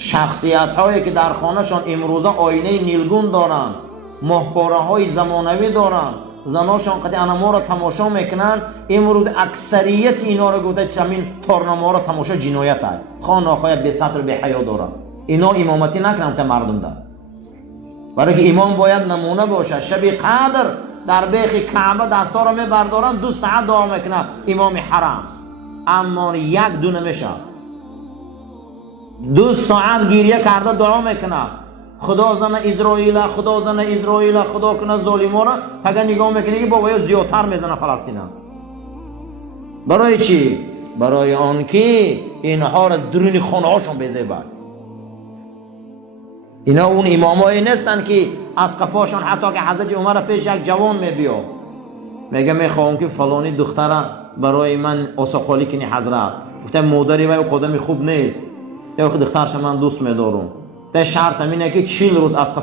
شخصیت هایی که در خانهشان امروزه آینه نیلگون دارن، ماهپاره های زمانوی دارن، زناشان قد انما را تماشا میکنن، امروز اکثریت اینا رو گفته چمین تارنما را تماشا جنایت های خانه آخوی به سطر به حیا دارن. اینا امامتی نکنن مردم ده، برای که امام باید نمونه باشه. شب قدر در بیخ کعبه دستا را میبردارن، 2 ساعت دعا میکنه امام حرم، اما یک دونه میشه 2 ساعت گریه کرده دعا میکنه خدا زن اسرائیل، خدا زن اسرائیل، خدا کنه ظالما را. اگر نگاه میکنی که بابا زیادتر میزنه فلسطینا. برای چی؟ برای آنکه اینها را درون خانه هاشون بزیبه. اینا اون امامایی نیستن که از قفاشون حتی که حضرت عمر پیش یک جوان میبیا میگه میخوام که فلانی دختره برای من آساقالی کنی حضرت. گفتم مادری و قدمی خوب نیست، یا دخترش من دوست میدارم. تا شرط همینه که 40 روز از قفا